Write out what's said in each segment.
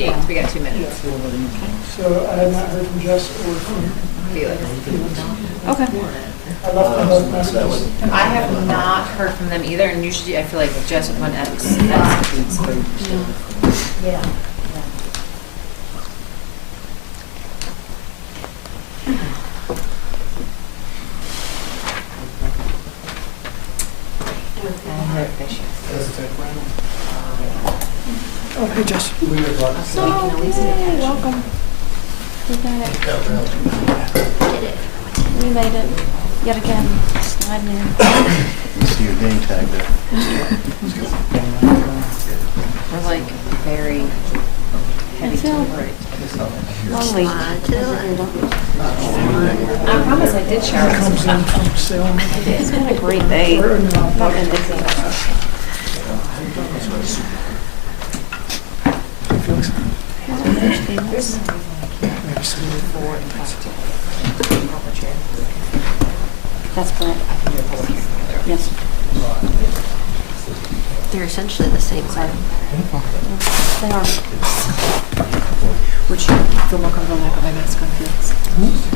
58th. We got 2 minutes. So I have not heard from Jess or from Felix. Okay. I left them both messages. I have not heard from them either, and usually I feel like Jess would want X. Yeah. Oh, hey, Jess. Yay, welcome. We got it. We made it. Yet again. Sliding in. You see your name tag there. We're like very heavy to the right. Lonely. I promise I did shower. Comes in from Salem. It's been a great day. Not been busy. Felix. Maybe That's correct. Yes. They're essentially the same size. They are. Would you feel more comfortable when I put my mask on, Felix?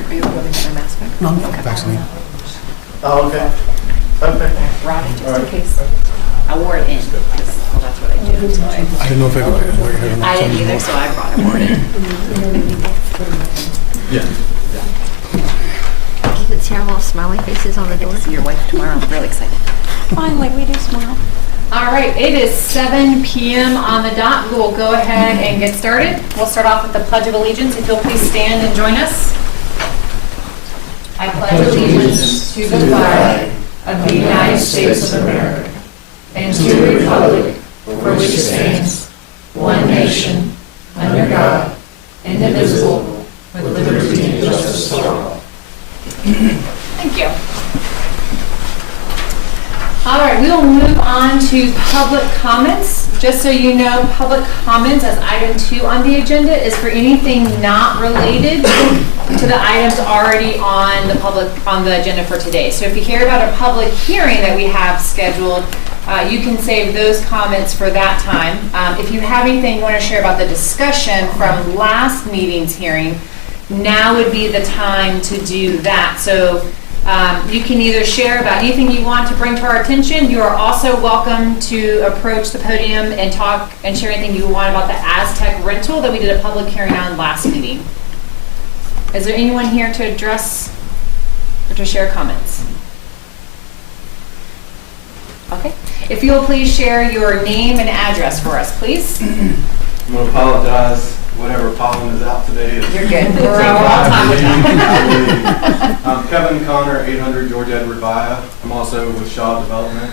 Are you okay with my mask on? No, I'm not vaccinated. Oh, okay. Okay. Brought it just in case. I wore it in, because that's what I do. So I didn't know if I could wear your head or not. I didn't either, so I brought it, wore it in. Yeah. You can see our little smiley faces on the door. See your wife tomorrow. I'm really excited. Finally, we do smile. All right, it is 7 p.m. on the dot. We will go ahead and get started. We'll start off with the Pledge of Allegiance. If you'll please stand and join us. I pledge allegiance to the flag of the United States of America and to the republic for which it stands, one nation, under God, indivisible, with liberty and justice for all. Thank you. All right, we will move on to public comments. Just so you know, public comments as item 2 on the agenda is for anything not related to the items already on the agenda for today. So if you hear about a public hearing that we have scheduled, you can save those comments for that time. If you have anything you want to share about the discussion from last meeting's hearing, now would be the time to do that. So you can either share about anything you want to bring to our attention. You are also welcome to approach the podium and talk and share anything you want about the Aztec rental that we did a public hearing on last meeting. Is there anyone here to address or to share comments? Okay. If you will please share your name and address for us, please. I'm going to apologize. Whatever pollen is out today. You're good. We're all time with that. I'm Kevin Connor, 800 George Edward Via. I'm also with Shaw Development.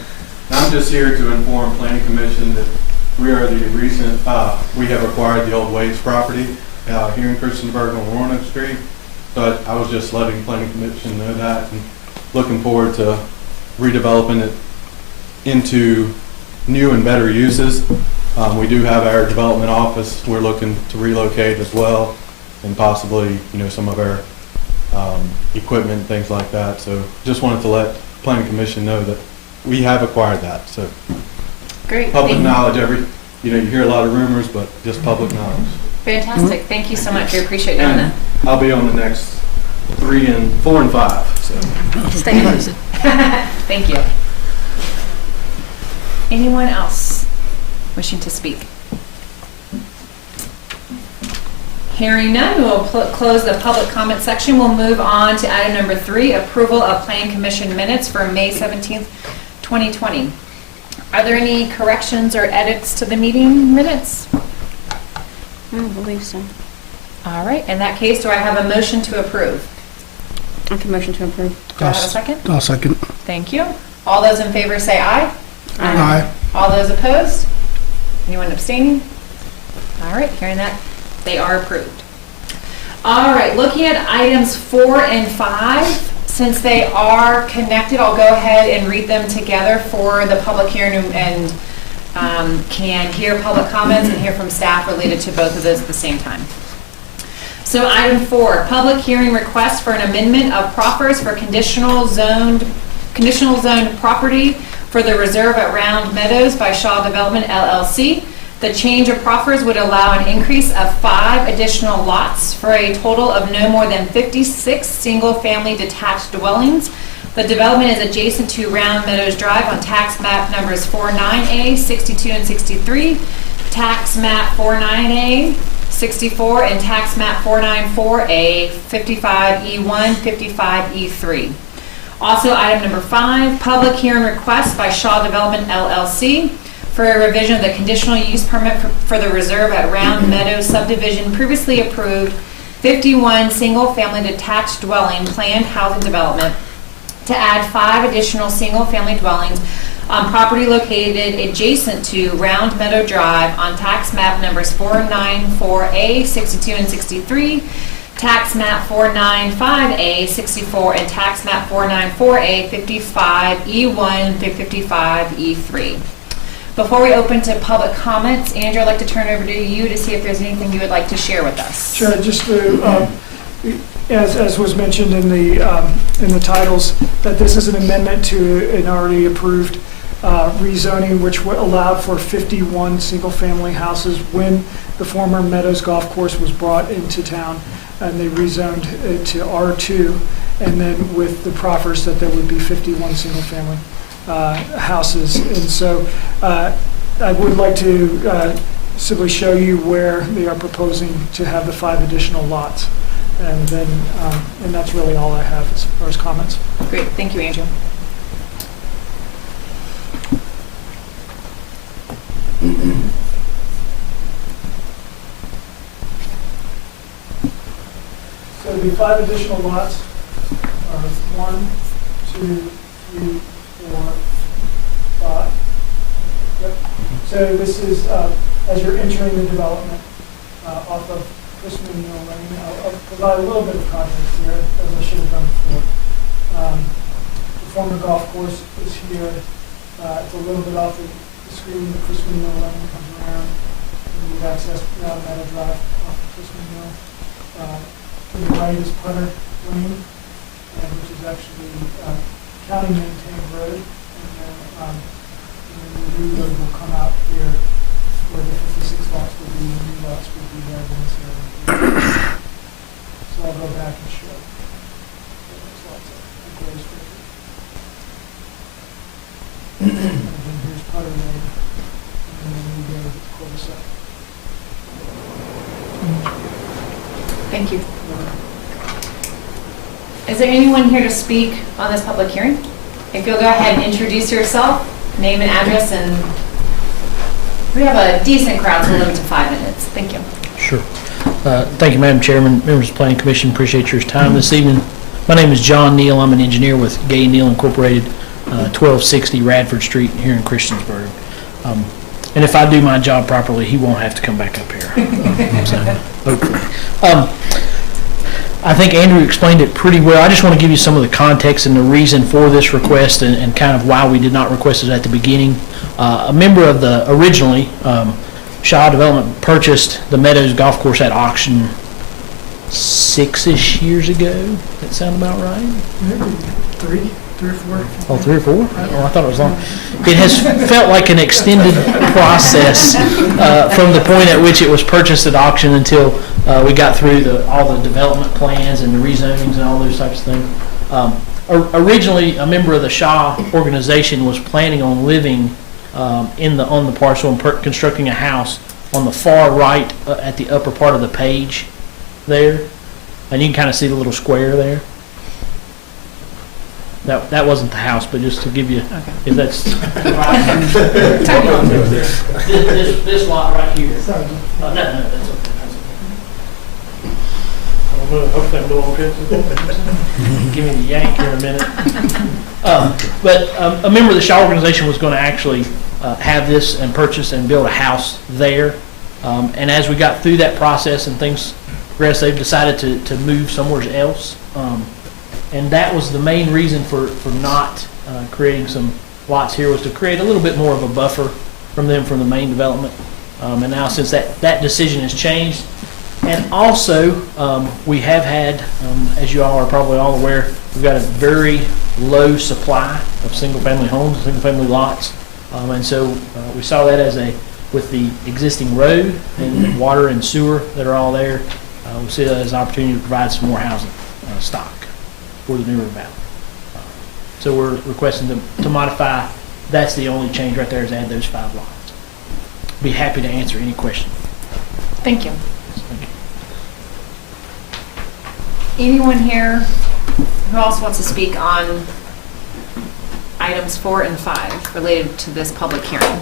And I'm just here to inform Planning Commission that we are the recent, we have acquired the old Waves property here in Christiansburg on Roanoke Street. So I was just letting Planning Commission know that and looking forward to redeveloping it into new and better uses. We do have our development office we're looking to relocate as well, and possibly, some of our equipment, things like that. So just wanted to let Planning Commission know that we have acquired that. So Great. public knowledge, you hear a lot of rumors, but just public knowledge. Fantastic. Thank you so much. We appreciate doing that. I'll be on the next 3 and 4 and 5. So Stay close. Thank you. Anyone else wishing to speak? Hearing none, we will close the public comment section. We'll move on to item number 3, approval of Planning Commission minutes for May 17th, 2020. Are there any corrections or edits to the meeting minutes? I don't believe so. All right. In that case, do I have a motion to approve? I can motion to approve. Do I have a second? I'll second. Thank you. All those in favor say aye. Aye. All those opposed? Anyone abstaining? All right, hearing that, they are approved. All right, looking at items 4 and 5, since they are connected, I'll go ahead and read them together for the public hearing and can hear public comments and hear from staff related to both of those at the same time. So item 4, public hearing request for an amendment of proffers for conditional zoned property for the reserve at Round Meadows by Shaw Development LLC. The change of proffers would allow an increase of 5 additional lots for a total of no more than 56 single-family detached dwellings. The development is adjacent to Round Meadows Drive on tax map numbers 49A, 62, and 63, tax map 49A, 64, and tax map 494A, 55E1, 55E3. Also, item number 5, public hearing request by Shaw Development LLC for a revision of the conditional use permit for the reserve at Round Meadows subdivision previously approved 51 single-family detached dwelling planned housing development to add 5 additional single-family dwellings on property located adjacent to Round Meadow Drive on tax map numbers 494A, 62, and 63, tax map 495A, 64, and tax map 494A, 55E1 through 55E3. Before we open to public comments, Andrew, I'd like to turn it over to you to see if there's anything you would like to share with us. Sure, just to, as was mentioned in the titles, that this is an amendment to an already approved rezoning, which allowed for 51 single-family houses when the former Meadows Golf Course was brought into town, and they rezoned it to R2, and then with the proffers that there would be 51 single-family houses. And so I would like to simply show you where they are proposing to have the 5 additional lots. And then, and that's really all I have as far as comments. Great, thank you, Andrew. So the 5 additional lots are 1, 2, 3, 4, 5. Yep. So this is, as you're entering the development off of Christiansburg Lane, I'll provide a little bit of context here, as I should have done before. The former golf course is here. It's a little bit off the screen. Christiansburg Lane comes around, and you access Round Meadow Drive off of Christiansburg. To the right is Putter Lane, which is actually county maintained road, and then the new road will come out here where the 56 lots would be, and new lots would be there in this area. So I'll go back and show those lots of grows right here. And then here's Putter Lane, and then we go to the cul-de-sac. Thank you. Is there anyone here to speak on this public hearing? If you'll go ahead and introduce yourself, name and address, and we have a decent crowd, so we'll limit to 5 minutes. Thank you. Sure. Thank you, Madam Chairman, members of the Planning Commission. Appreciate your time this evening. My name is John Neal. I'm an engineer with Gay Neal Incorporated, 1260 Radford Street here in Christiansburg. And if I do my job properly, he won't have to come back up here. So, hopefully. I think Andrew explained it pretty well. I just want to give you some of the context and the reason for this request and kind of why we did not request it at the beginning. A member of the originally Shaw Development purchased the Meadows Golf Course at auction 6-ish years ago. Does that sound about right? Maybe 3 or 4. Oh, 3 or 4? Oh, I thought it was long. It has felt like an extended process from the point at which it was purchased at auction until we got through all the development plans and the rezonings and all those types of things. Originally, a member of the Shaw organization was planning on living on the parcel and constructing a house on the far right at the upper part of the page there. And you can kind of see the little square there. That wasn't the house, but just to give you, if that's this lot right here. No, that's okay. Hopefully I'm doing okay. Give me the yank here in a minute. But a member of the Shaw organization was going to actually have this and purchase and build a house there. And as we got through that process and things progressed, they've decided to move somewhere else. And that was the main reason for not creating some lots here, was to create a little bit more of a buffer from them from the main development. And now since that decision has changed, and also we have had, as you all are probably all aware, we've got a very low supply of single-family homes, single-family lots. And so we saw that as with the existing road and water and sewer that are all there, we see that as an opportunity to provide some more housing stock for the new roundabout. So we're requesting to modify. That's the only change right there, is add those 5 lots. Be happy to answer any question. Thank you. Thank you. Anyone here who else wants to speak on items 4 and 5 related to this public hearing?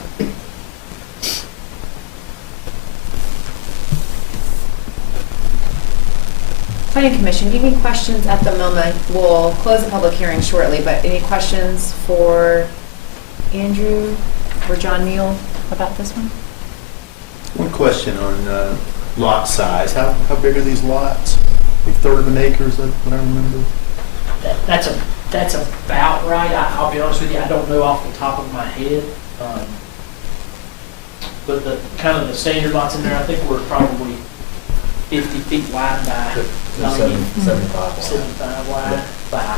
Planning Commission, any questions at the moment? We'll close the public hearing shortly, but any questions for Andrew or John Neal about this one? One question on lot size. How big are these lots? A third of an acre, is that what I remember? That's about right. I'll be honest with you, I don't know off the top of my head. But the kind of the standard lots in there, I think we're probably 50 feet wide by 75 wide by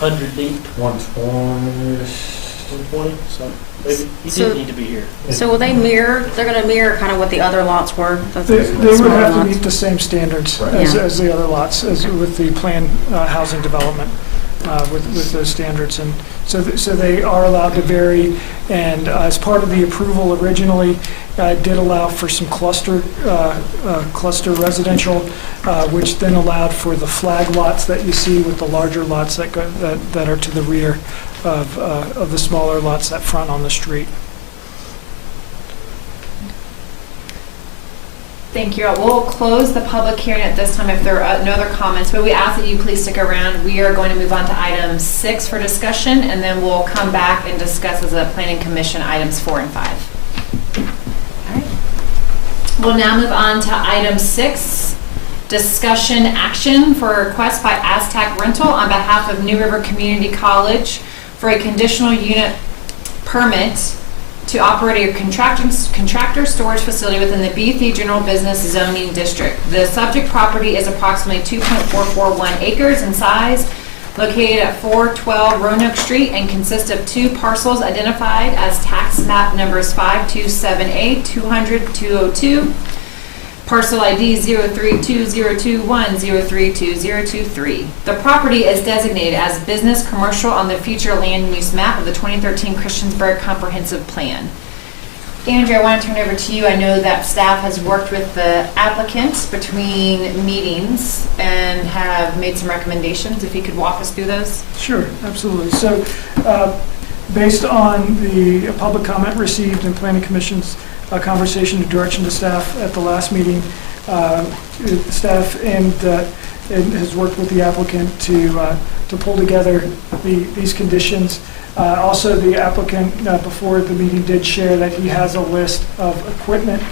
100 deep. 120-ish. 120, so maybe he So- did need to be here. So will they mirror, they're going to mirror kind of what the other lots were? They would Smaller have to lots? meet the same standards Right. as Yeah. as the other lots, as with the planned housing development, with those standards. And so they are allowed to vary, and as part of the approval originally, did allow for some cluster residential, which then allowed for the flag lots that you see with the larger lots that are to the rear of the smaller lots that front on the street. Thank you. We'll close the public hearing at this time if there are no other comments, but we ask that you please stick around. We are going to move on to item 6 for discussion, and then we'll come back and discuss as a planning commission items 4 and 5. All right. We'll now move on to item 6, discussion action for a request by Aztec Rental on behalf of New River Community College for a conditional unit permit to operate a contractor storage facility within the B3 General Business Zoning District. The subject property is approximately 2.441 acres in size, located at 412 Roanoke Street, and consists of 2 parcels identified as tax map numbers 527A 200-202, parcel ID 0320210320023. The property is designated as business commercial on the future land use map of the 2013 Christiansburg Comprehensive Plan. Andrew, I want to turn it over to you. I know that staff has worked with the applicant between meetings and have made some recommendations. If you could walk us through those. Sure, absolutely. So, based on the public comment received in Planning Commission's conversation and direction to staff at the last meeting, staff and has worked with the applicant to pull together these conditions. Also, the applicant before the meeting did share that he has a list of equipment,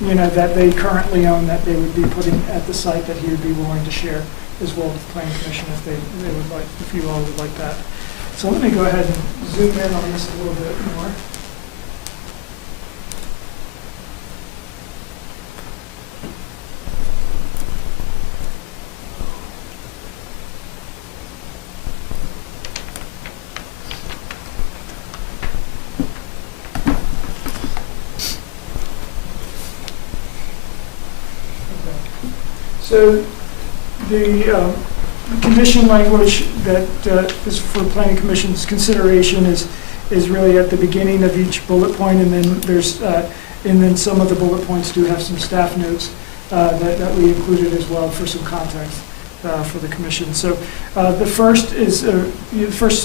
that they currently own that they would be putting at the site that he would be willing to share as well with the Planning Commission if they would like, if you all would like that. So let me go ahead and zoom in on this a little bit more. So the condition language that is for Planning Commission's consideration is really at the beginning of each bullet point, and then then some of the bullet points do have some staff notes that we included as well for some context for the commission. So the first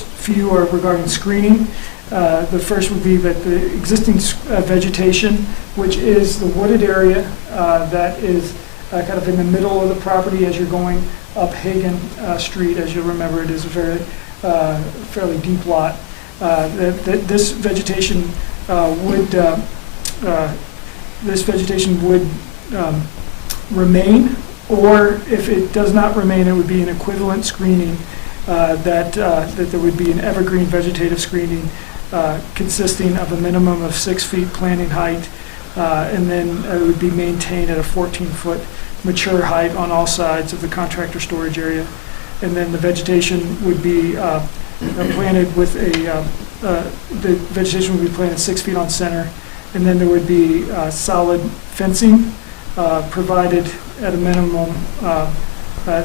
few are regarding screening. The first would be that the existing vegetation, which is the wooded area that is kind of in the middle of the property as you're going up Hagan Street. As you'll remember, it is a very fairly deep lot. This vegetation would remain, or if it does not remain, it would be an equivalent screening that there would be an evergreen vegetative screening consisting of a minimum of 6 feet planting height, and then it would be maintained at a 14-foot mature height on all sides of the contractor storage area. And then the vegetation would be planted with the vegetation would be planted 6 feet on center, And then there would be solid fencing provided at a minimum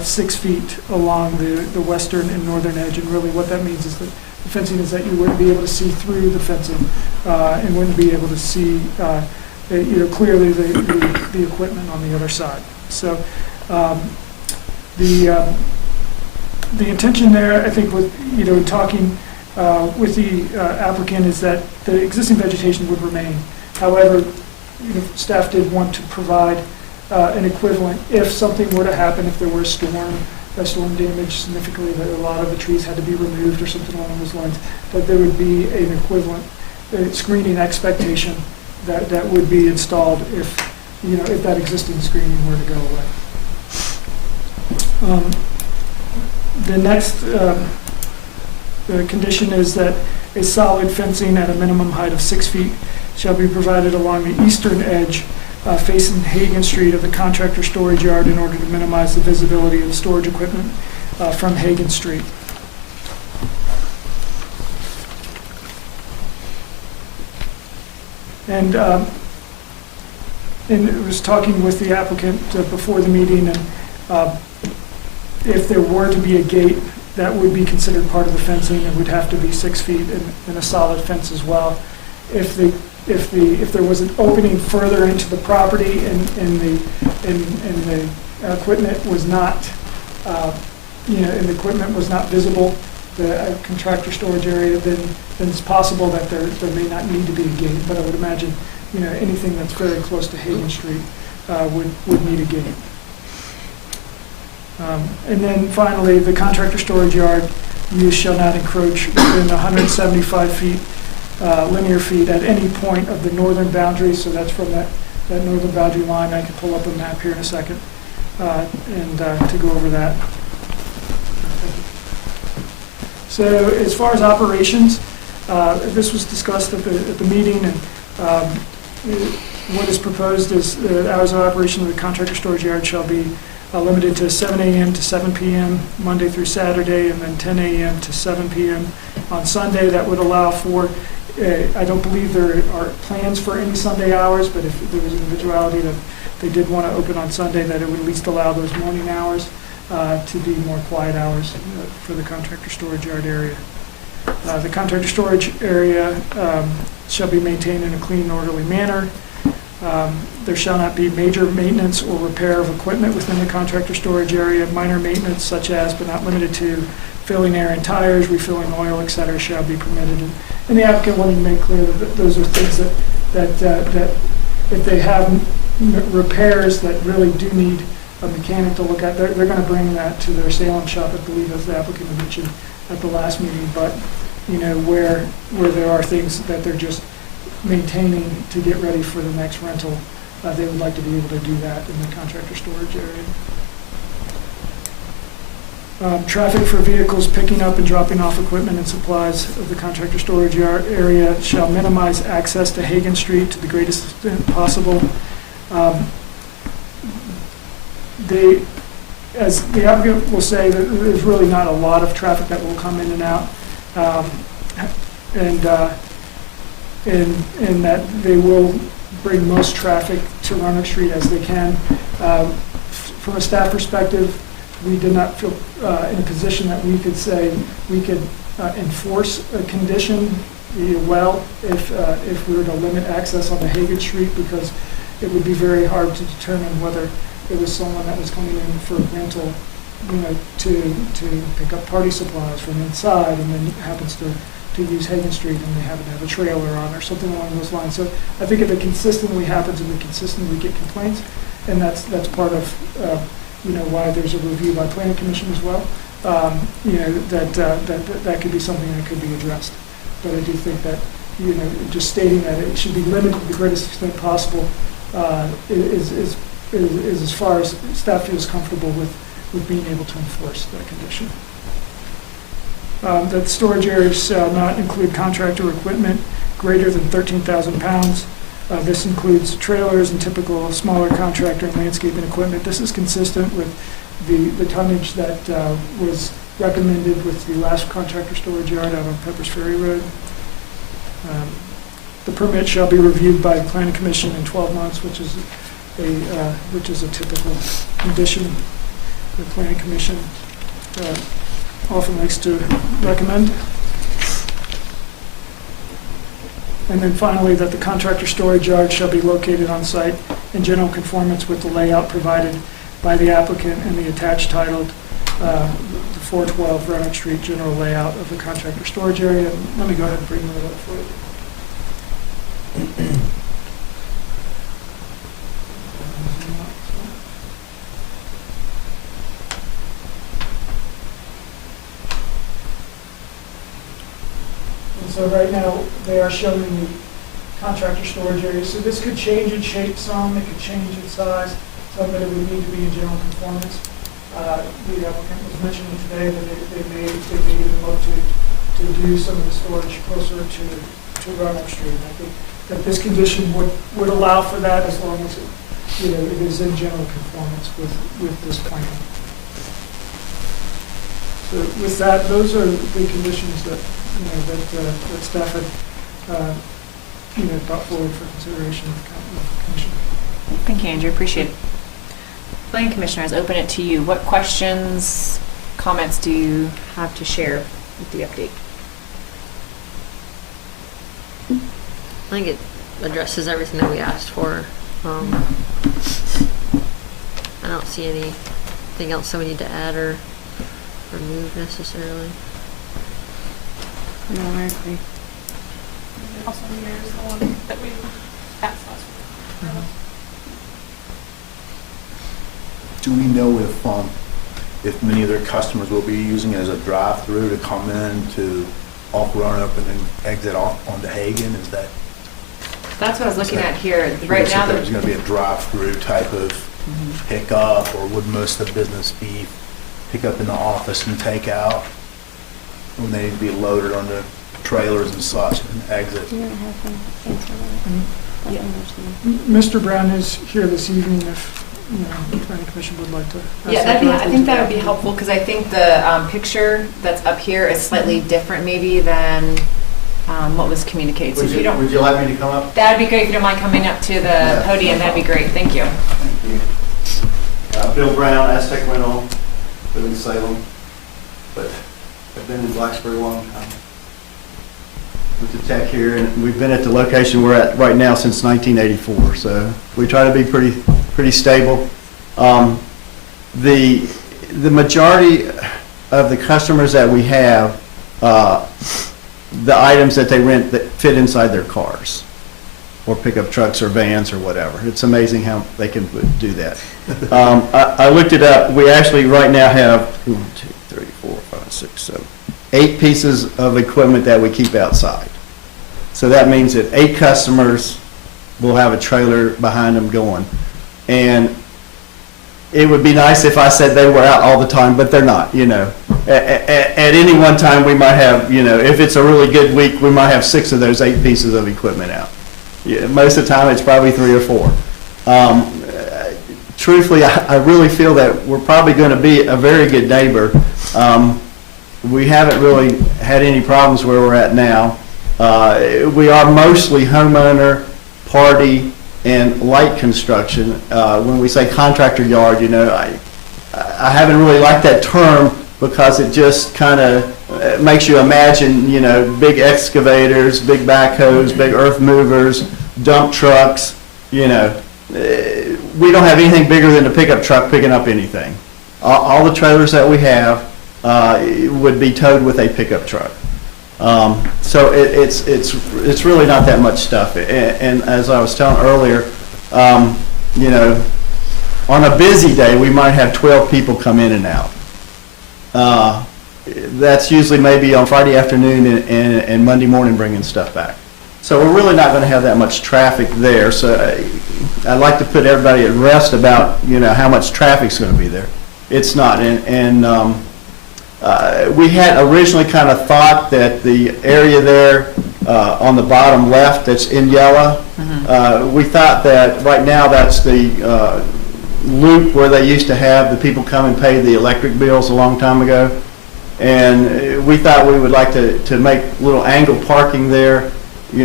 6 feet along the western and northern edge. And really what that means is that the fencing is that you wouldn't be able to see through the fencing and wouldn't be able to see clearly the equipment on the other side. So the intention there, I think, with talking with the applicant, is that the existing vegetation would remain. However, staff did want to provide an equivalent if something were to happen, if there were a storm damage significantly, that a lot of the trees had to be removed or something along those lines, that there would be an equivalent screening expectation that would be installed if that existing screening were to go away. The next condition is that a solid fencing at a minimum height of 6 feet shall be provided along the eastern edge facing Hagan Street of the contractor storage yard in order to minimize the visibility of the storage equipment from Hagan Street. And it was talking with the applicant before the meeting, and if there were to be a gate, that would be considered part of the fencing. It would have to be 6 feet and a solid fence as well. If there was an opening further into the property and the equipment was not, and the equipment was not visible, the contractor storage area, then it's possible that there may not need to be a gate. But I would imagine, anything that's very close to Hagan Street would need a gate. And then finally, the contractor storage yard use shall not encroach within 175 feet, linear feet at any point of the northern boundary. So that's from that northern boundary line. I can pull up a map here in a second and to go over that. So as far as operations, this was discussed at the meeting, and what is proposed is that hours of operation of the contractor storage yard shall be limited to 7 a.m. to 7 p.m. Monday through Saturday, and then 10 a.m. to 7 p.m. on Sunday. That would allow for, I don't believe there are plans for any Sunday hours, but if there was an eventuality that they did want to open on Sunday, that it would at least allow those morning hours to be more quiet hours for the contractor storage yard area. The contractor storage area shall be maintained in a clean and orderly manner. There shall not be major maintenance or repair of equipment within the contractor storage area. Minor maintenance, such as but not limited to filling air in tires, refilling oil, etc., shall be permitted. And the applicant wanted to make clear that those are things that if they have repairs that really do need a mechanic to look at, they're going to bring that to their Salem shop, I believe, as the applicant mentioned at the last meeting. But where there are things that they're just maintaining to get ready for the next rental, they would like to be able to do that in the contractor storage area. Traffic for vehicles picking up and dropping off equipment and supplies of the contractor storage yard area shall minimize access to Hagan Street to the greatest extent possible. As the applicant will say, that there's really not a lot of traffic that will come in and out, and that they will bring most traffic to Roanoke Street as they can. From a staff perspective, we did not feel in a position that we could say we could enforce a condition well if we were to limit access on the Hagan Street, because it would be very hard to determine whether it was someone that was coming in for rental, to pick up party supplies from inside, and then happens to use Hagan Street and they happen to have a trailer on or something along those lines. So I think if it consistently happens and we consistently get complaints, and that's part of why there's a review by Planning Commission as well, that could be something that could be addressed. But I do think that just stating that it should be limited to the greatest extent possible is as far as staff feels comfortable with being able to enforce that condition. That storage areas shall not include contractor equipment greater than 13,000 pounds. This includes trailers and typical smaller contractor and landscaping equipment. This is consistent with the tonnage that was recommended with the last contractor storage yard out on Peppers Ferry Road. The permit shall be reviewed by the planning commission in 12 months, which is a typical condition the planning commission often likes to recommend. And then finally, that the contractor storage yard shall be located on site in general conformance with the layout provided by the applicant and the attached titled the 412 Roanoke Street general layout of the contractor storage area. And let me go ahead and bring that up for you. So right now, they are showing the contractor storage area. So this could change in shape some, it could change in size, some, but it would need to be in general conformance. The applicant was mentioning today that they may even look to do some of the storage closer to Roanoke Street. And I think that this condition would allow for that as long as it is in general conformance with this plan. So with that, those are the conditions that that staff had, brought forward for consideration of the commission. Thank you, Andrew. Appreciate it. Planning Commissioners, open it to you. What questions, comments do you have to share with the update? I think it addresses everything that we asked for. I don't see anything else that we need to add or remove necessarily. No, I agree. Also mirrors the one that we passed last week. Do we know if many of their customers will be using it as a drive-through to come in to off Roanoke and then exit off onto Hagen? Is that? That's what I was looking at here. Right now, there's going to be a drive-through type of pickup, or would most of the business be pick up in the office and take out when they need to be loaded onto trailers and such and exit? Mr. Brown is here this evening if the planning commission would like to. I think that would be helpful, because I think the picture that's up here is slightly different maybe than what was communicated. So Would you like me to come up? That'd be great if you don't mind coming up to the podium. That'd be great. Thank you. Thank you. Bill Brown, Aztec Rental, live in Salem, but I've been in Blacksburg a long time. With the tech here, and we've been at the location we're at right now since 1984, so we try to be pretty stable. The majority of the customers that we have, the items that they rent that fit inside their cars, or pickup trucks or vans or whatever. It's amazing how they can do that. I looked it up. We actually right now have 1, 2, 3, 4, 5, 6, 7, 8 pieces of equipment that we keep outside. So that means that 8 customers will have a trailer behind them going. And it would be nice if I said they were out all the time, but they're not, At any one time, we might have, if it's a really good week, we might have 6 of those 8 pieces of equipment out. Yeah, most of the time, it's probably 3 or 4. Truthfully, I really feel that we're probably going to be a very good neighbor. We haven't really had any problems where we're at now. We are mostly homeowner, party, and light construction. When we say contractor yard, I haven't really liked that term because it just kind of makes you imagine, big excavators, big backhoes, big earth movers, dump trucks, We don't have anything bigger than a pickup truck picking up anything. All the trailers that we have would be towed with a pickup truck. So it's really not that much stuff. And as I was telling earlier, on a busy day, we might have 12 people come in and out. That's usually maybe on Friday afternoon and Monday morning bringing stuff back. So we're really not going to have that much traffic there. So I'd like to put everybody at rest about, how much traffic's going to be there. It's not. We had originally kind of thought that the area there on the bottom left that's in yellow, we thought that right now that's the loop where they used to have the people come and pay the electric bills a long time ago. And we thought we would like to make little angle parking there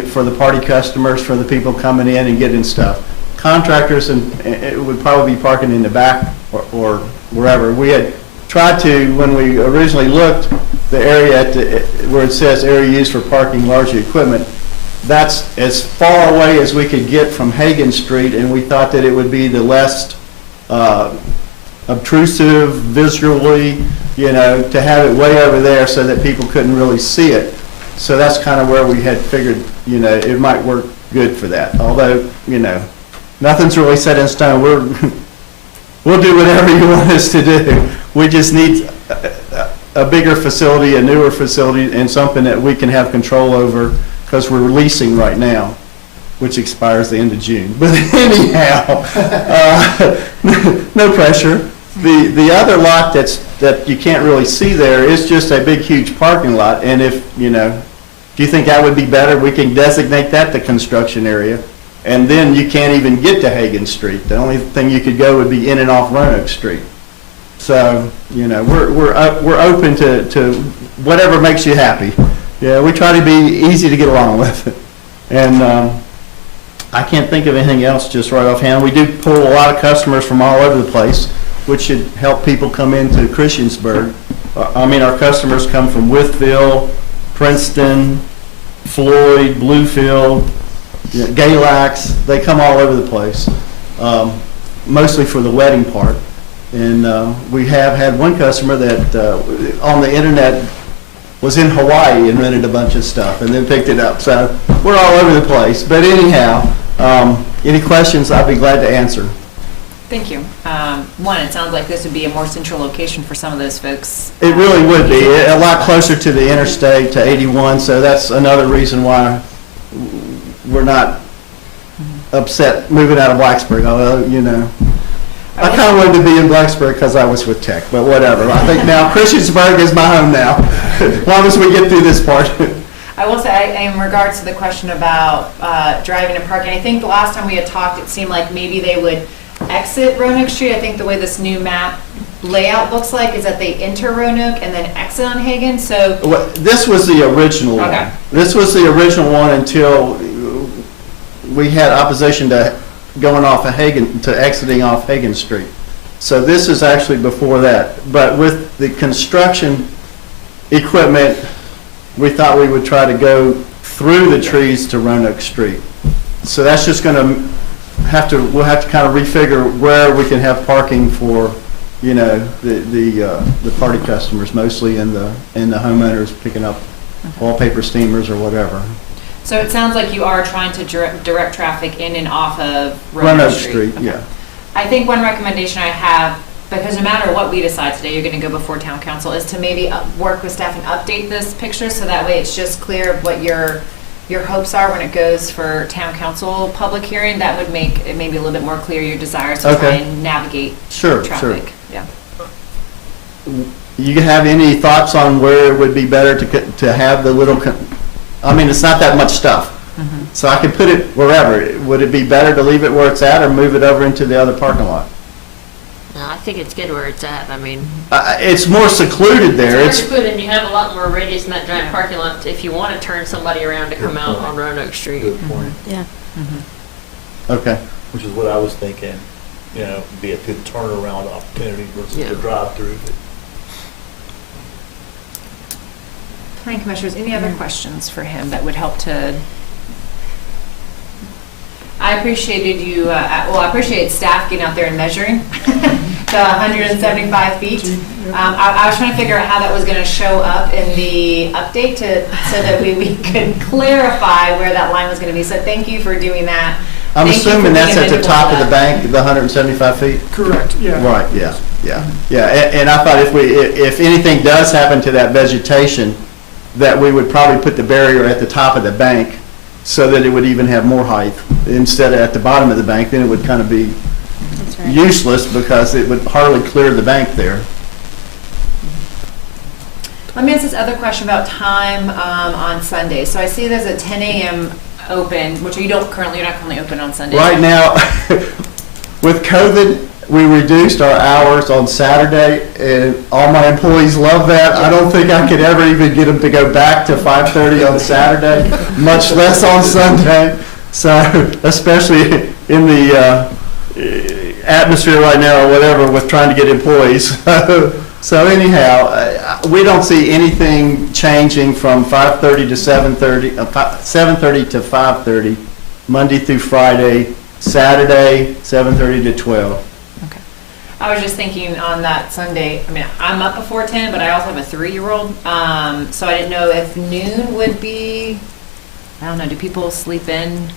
for the party customers, for the people coming in and getting stuff. Contractors, and it would probably be parking in the back or wherever. We had tried to, when we originally looked, the area where it says area used for parking larger equipment, that's as far away as we could get from Hagan Street, and we thought that it would be the less obtrusive visually, to have it way over there so that people couldn't really see it. So that's kind of where we had figured, it might work good for that. Although, nothing's really set in stone. We'll do whatever you want us to do. We just need a bigger facility, a newer facility, and something that we can have control over, because we're leasing right now, which expires the end of June. But anyhow, no pressure. The other lot that you can't really see there is just a big, huge parking lot. And if, do you think that would be better? We can designate that the construction area. And then you can't even get to Hagan Street. The only thing you could go would be in and off Roanoke Street. So, we're open to whatever makes you happy. Yeah, we try to be easy to get along with. And I can't think of anything else just right offhand. We do pull a lot of customers from all over the place, which should help people come into Christiansburg. Our customers come from Wytheville, Princeton, Floyd, Bluefield, Galax. They come all over the place, mostly for the wedding part. And we have had one customer that on the internet was in Hawaii and rented a bunch of stuff and then picked it up. So we're all over the place. But anyhow, any questions, I'd be glad to answer. Thank you. One, it sounds like this would be a more central location for some of those folks. It really would be. A lot closer to the interstate, to 81, so that's another reason why we're not upset moving out of Blacksburg, although, I kind of wanted to be in Blacksburg because I was with Tech, but whatever. I think now Christiansburg is my home now, as long as we get through this part. I will say, in regards to the question about driving and parking, I think the last time we had talked, it seemed like maybe they would exit Roanoke Street. I think the way this new map layout looks like is that they enter Roanoke and then exit on Hagan, so. Well, this was the original one. Okay. This was the original one until we had opposition to going off of Hagan, to exiting off Hagan Street. So this is actually before that. But with the construction equipment, we thought we would try to go through the trees to Roanoke Street. So that's just going to we'll have to kind of refigure where we can have parking for, the party customers, mostly in the homeowners picking up wallpaper steamers or whatever. So it sounds like you are trying to direct traffic in and off of Roanoke Street. Street, Okay. yeah. I think one recommendation I have, because no matter what we decide today, you're going to go before town council, is to maybe work with staff and update this picture so that way it's just clear of what your hopes are when it goes for town council public hearing. That would make it maybe a little bit more clear your desires to try and navigate traffic. Yeah. You have any thoughts on where it would be better to have the little, it's not that much stuff. Mm-hmm. So I could put it wherever. Would it be better to leave it where it's at or move it over into the other parking lot? No, I think it's good where it's at. It's more secluded there. It's hard to put in. You have a lot more radius in that giant parking lot if you want to turn somebody around to come out on Roanoke Street. Good point. Yeah. Okay. Which is what I was thinking, be a good turnaround opportunity versus the drive-through. Planning commissioners, any other questions for him that would help to? I appreciated you, I appreciate staff getting out there and measuring the 175 feet. I was trying to figure out how that was going to show up in the update so that we could clarify where that line was going to be. So thank you for doing that. I'm assuming that's at the top of the bank, the 175 feet? Correct, yeah. Right, yeah. And I thought if anything does happen to that vegetation, that we would probably put the barrier at the top of the bank so that it would even have more height instead of at the bottom of the bank. Then it would kind of be useless because it would hardly clear the bank there. Let me ask this other question about time on Sunday. So I see there's a 10 a.m. open, which you're not currently open on Sundays. Right now, with COVID, we reduced our hours on Saturday, and all my employees love that. I don't think I could ever even get them to go back to 5:30 on Saturday, much less on Sunday. So, especially in the atmosphere right now or whatever with trying to get employees. So anyhow, we don't see anything changing from 5:30 to 7:30, 7:30 to 5:30, Monday through Friday, Saturday, 7:30 to 12. Okay. I was just thinking on that Sunday, I mean, I'm up before 10, but I also have a 3-year-old. So I didn't know if noon would be, I don't know, do people sleep in?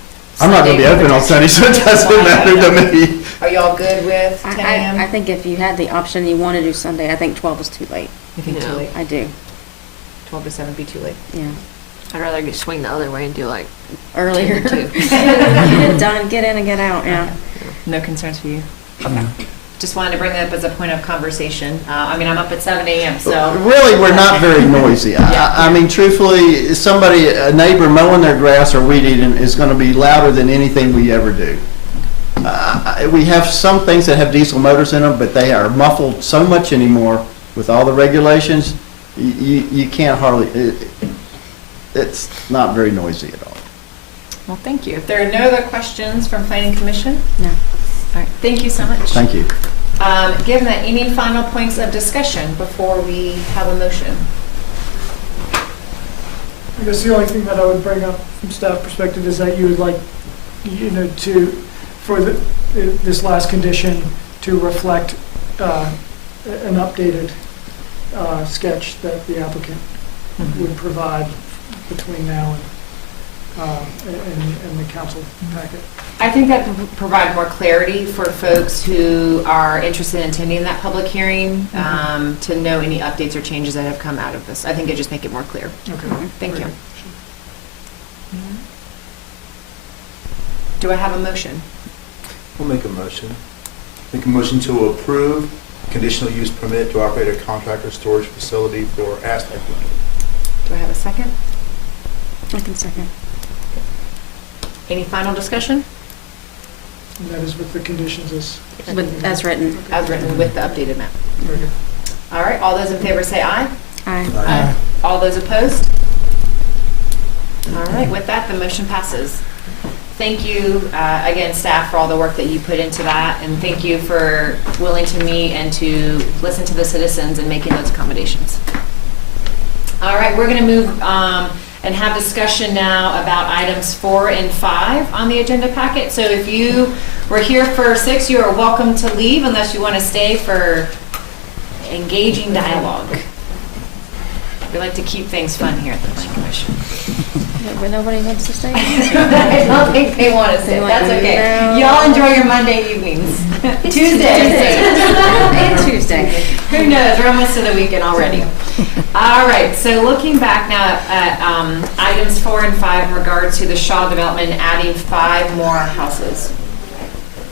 I'm not going to be open on Sunday, so it doesn't matter to me. Are y'all good with 10 a.m.? I think if you had the option, you want to do Sunday, I think 12 is too late. You think too No. late? I do, 12 to 7 be too late? yeah. I'd rather swing the other way and do like Earlier. 10 to 2. Get it done, get in and get out, yeah. No concerns for you? Okay. Just wanted to bring that up as a point of conversation. I mean, I'm up at 7 a.m., so. Really, we're not very noisy. I mean, truthfully, somebody, a neighbor mowing their grass or weed eating is going to be louder than anything we ever do. We have some things that have diesel motors in them, but they are muffled so much anymore with all the regulations, you can't hardly, it's not very noisy at all. Well, thank you. If there are no other questions from Planning Commission? No. All right, thank you so much. Thank you. Given that, any final points of discussion before we have a motion? I guess the only thing that I would bring up from staff perspective is that you would like, for this last condition to reflect an updated sketch that the applicant would provide between now and the council packet. I think that could provide more clarity for folks who are interested in attending that public hearing, to know any updates or changes that have come out of this. I think it just make it more clear. Okay. Thank you. Do I have a motion? We'll make a motion. Make a motion to approve conditional use permit to operate a contractor storage facility for asphalt. Do I have a second? I can second. Any final discussion? And that is with the conditions As written. As written with the updated map. Very good. All right, all those in favor say aye. Aye. All those opposed? All right, with that, the motion passes. Thank you, again, staff, for all the work that you put into that, and thank you for willing to meet and to listen to the citizens and making those accommodations. All right, we're going to move and have discussion now about items 4 and 5 on the agenda packet. So if you were here for 6, you are welcome to leave unless you want to stay for engaging dialogue. We like to keep things fun here at the Planning Commission. But nobody wants to stay? I don't think they want to sit. That's okay. No. Y'all enjoy your Monday evenings. Tuesday. And Tuesday. Who knows? We're almost to the weekend already. All right. So looking back now at items 4 and 5 in regards to the Shaw development, adding 5 more houses.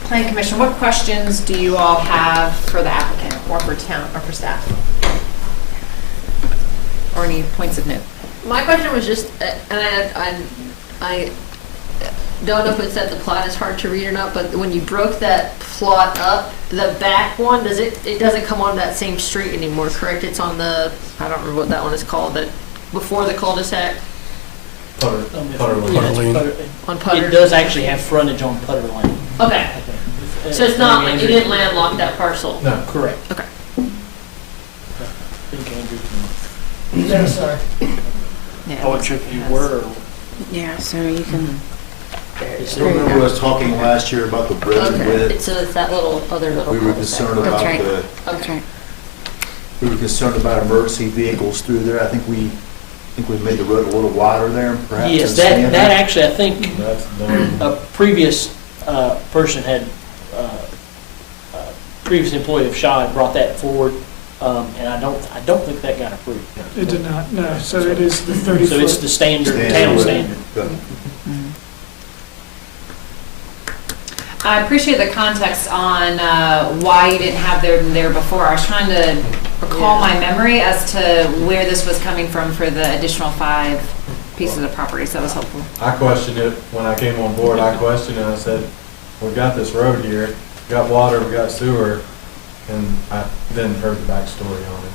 Planning Commission, what questions do you all have for the applicant or for town or for staff? Or any points of note? My question was just, and I don't know if it's that the plot is hard to read or not, but when you broke that plot up, the back one, it doesn't come on that same street anymore, correct? It's on the, I don't remember what that one is called, that before the cul-de-sac Putter Lane. on Putter. It does actually have frontage on Putter Lane. Okay, so it's not like you didn't landlock that parcel? No, correct. Okay. I think Andrew can. Yeah, sorry. I wasn't sure if you were. Yeah, so you can, I remember us talking last year about the bridge Okay, width. it's that little, other little We were cul-de-sac. concerned about right. the, that's right. we were concerned about emergency vehicles through there. I think we made the road a little wider there, perhaps. Yes, than that standard. actually, I think, a previous person had, previous employee of Shaw had brought that forward, and I don't think that got approved. It did not, no. So it is the 30-foot. So it's the standard, town road. standard. Good. I appreciate the context on why you didn't have them there before. I was trying to recall my memory as to where this was coming from for the additional 5 pieces of property, so that was helpful. I questioned it when I came on board. I questioned it. I said, we've got this road here. got water, we got sewer, and I then heard the backstory on it,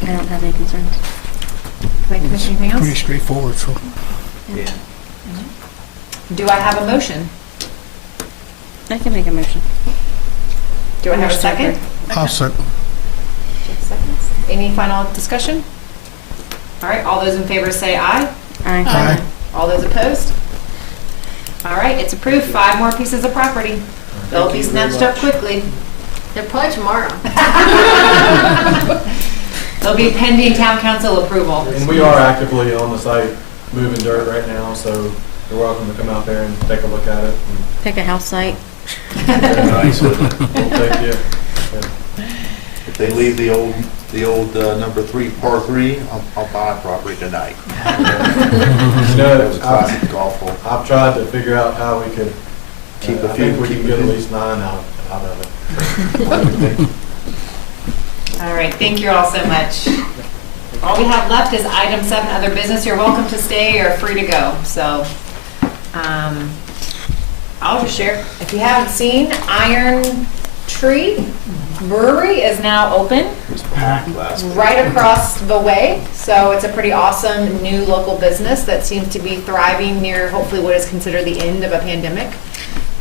so. I don't have any concerns. Commissioner, anything else? straightforward, so. Yeah. Do I have a motion? I can make a motion. Do I have a second? I'll second. Seconds. Any final discussion? All right, all those in favor say aye. Aye. All those opposed? All right, it's approved. 5 more pieces of property. They'll be snatched up quickly. They're probably tomorrow. They'll be pending town council approval. And we are actively on the site moving dirt right now, so you're welcome to come out there and take a look at it. Pick a house site. Nice. We'll take you. If they leave the old number 3, par 3, I'll buy a property tonight. You That know, was a classic golf hole. I've tried to figure out how we could, Keep I a few, think we keep can a get at few. least 9 out of it. All right, thank you all so much. All we have left is item 7, other business. You're welcome to stay or free to go. So, I'll just share. If you haven't seen, Iron Tree Brewery is now open It was packed last week. right across the way. So it's a pretty awesome new local business that seems to be thriving near hopefully what is considered the end of a pandemic.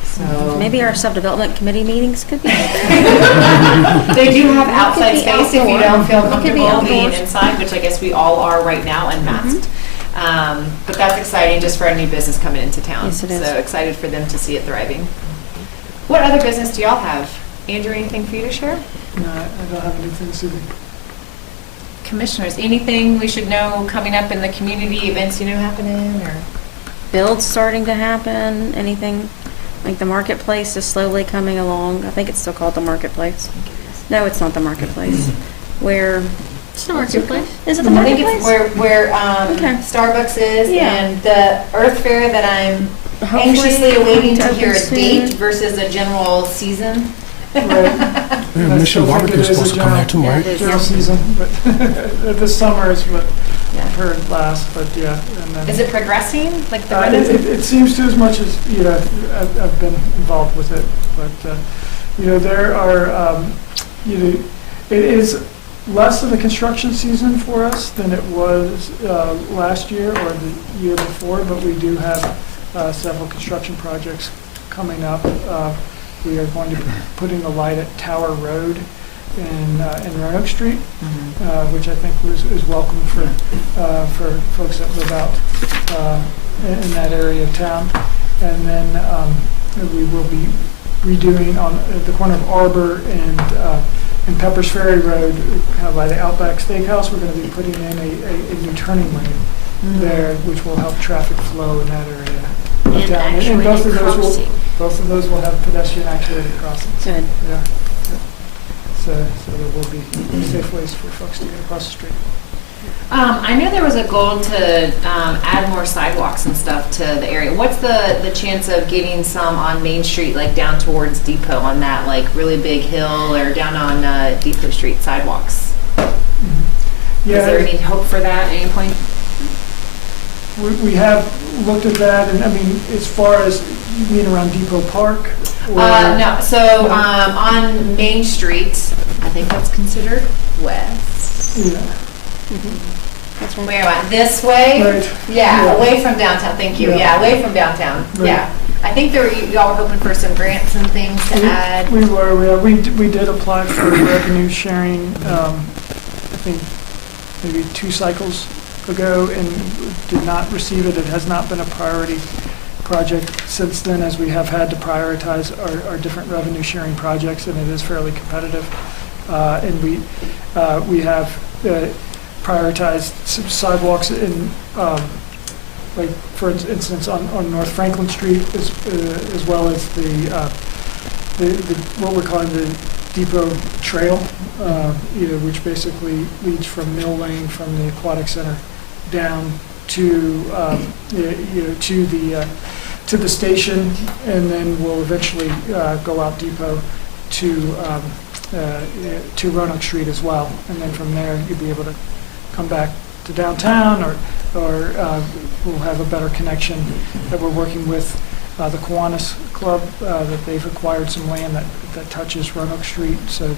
So Maybe our sub-development committee meetings could be. they do have outside be space if you outdoor. don't feel It could be comfortable being outdoors. inside, which I guess we all are right now and masked. But that's exciting just for a new business coming into town. Yes, it is. So excited for them to see it thriving. What other business do y'all have? Andrew, anything for you to share? No, I don't have anything this evening. Commissioners, anything we should know coming up in the community, events you know happening, or? Builds starting to happen, anything, like the marketplace is slowly coming along. I think it's still called the marketplace. No, it's not the marketplace. Where, It's the marketplace. is it the I think it's marketplace? where Okay. Starbucks is, Yeah. and the Earth Fair that I'm Hopefully anxiously awaiting to open hear a soon. date versus a general season. Right. Yeah, I Mission still think it Barbecue's is a supposed to come there general- too, right? it is. General season, but this summer is what Yeah. I've heard last, but yeah. And then, Is it progressing, like the it seems to, as much as, I've been involved with it, but, there are, it is less of a construction season for us than it was last year or the year before, but we do have several construction projects coming up. We are going to be putting a light at Tower Road in Roanoke Street, which I think is welcome for folks that live out in that area of town. And then we will be redoing on the corner of Arbor and Pepper's Ferry Road, kind of by the Outback Steakhouse. We're going to be putting in a new turning lane there, which will help traffic flow in that area. And down. actually And both of those crossing. both of those will have pedestrian activated crossings. Good. Yeah. So there will be safe ways for folks to get across the street. I know there was a goal to add more sidewalks and stuff to the area. What's the chance of getting some on Main Street, like down towards Depot on that like really big hill, or down on Depot Street sidewalks? Is there any hope for that at any point? We have looked at that, and I mean, as far as, you mean around Depot Park? or- No, so on Main Street, I think that's considered west. Yeah, That's one. Where am I? This way? right. Yeah, Yeah. away from downtown, thank you. Yeah. Yeah, away from downtown, Right. yeah. I think y'all were hoping for some grants and things to add. We were, we did apply for revenue sharing, I think, maybe 2 cycles ago, and did not receive it. It has not been a priority project since then, as we have had to prioritize our different revenue sharing projects, and it is fairly competitive. And we have prioritized some sidewalks in, like, for instance, on North Franklin Street, as well as the what we're calling the Depot Trail, which basically leads from Mill Lane, from the Aquatic Center down to to the station, and then we'll eventually go out Depot to Roanoke Street as well, and then from there you'll be able to come back to downtown, or we'll have a better connection that we're working with the Kiwanis Club, that they've acquired some land that touches Roanoke Street, so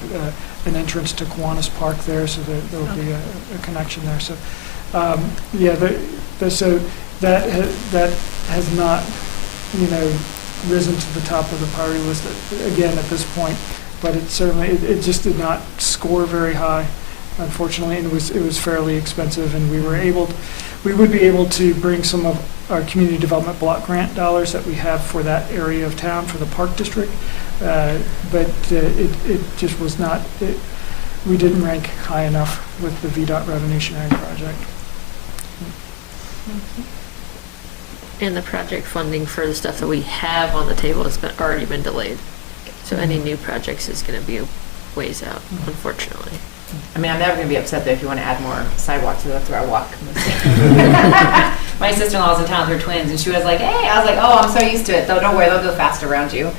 an entrance to Kiwanis Park there, so there'll be a connection there. So, so that has not, risen to the top of the priority list again at this point, but it certainly, it just did not score very high, unfortunately, and it was fairly expensive, and we would be able to bring some of our community development block grant dollars that we have for that area of town, for the park district, but it just was not, we didn't rank high enough with the VDOT revenue sharing project. And the project funding for the stuff that we have on the table has already been delayed. So any new projects is going to be a ways out, unfortunately. I mean, I'm never going to be upset though if you want to add more sidewalks, so that's where I walk. My sister-in-law's in town with her twins, and she was like, hey, I was like, oh, I'm so used to it. Though, don't worry, they'll go fast around you.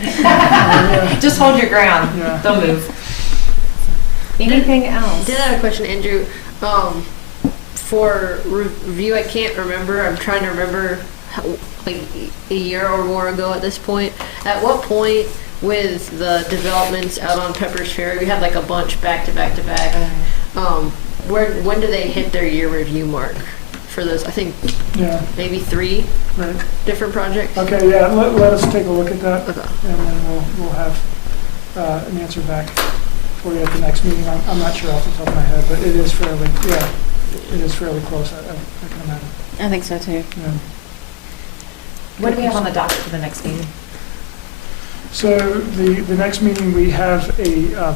Just hold your ground. Yeah. Don't move. Anything else? Did I have a question, Andrew? For review, I can't remember. I'm trying to remember like a year or more ago at this point. At what point with the developments out on Pepper's Ferry, we had like a bunch back to back to back. When do they hit their year review mark for those? I think maybe 3 Right. different projects. Okay, yeah, let us take a look at that, Okay. and then we'll have an answer back for you at the next meeting. I'm not sure off the top of my head, but it is fairly close, I can imagine. I think so too. Yeah. What do we have on the docket for the next meeting? So the next meeting, we have a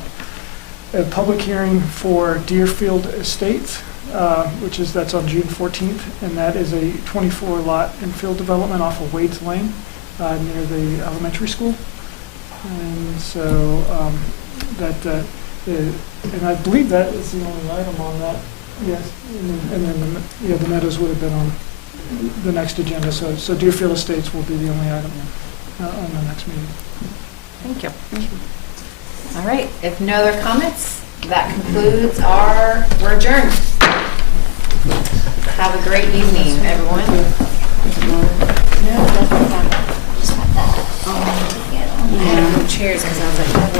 public hearing for Deerfield Estates, that's on June 14th, and that is a 24-lot infill development off of Wade's Lane near the elementary school. And so and I believe that is the only item on that. Yes, and then the Meadows would have been on the next agenda. So Deerfield Estates will be the only item on the next meeting. Thank you. All right, if no other comments, that concludes we're adjourned. Have a great evening, everyone. Yeah, chairs, because I was like,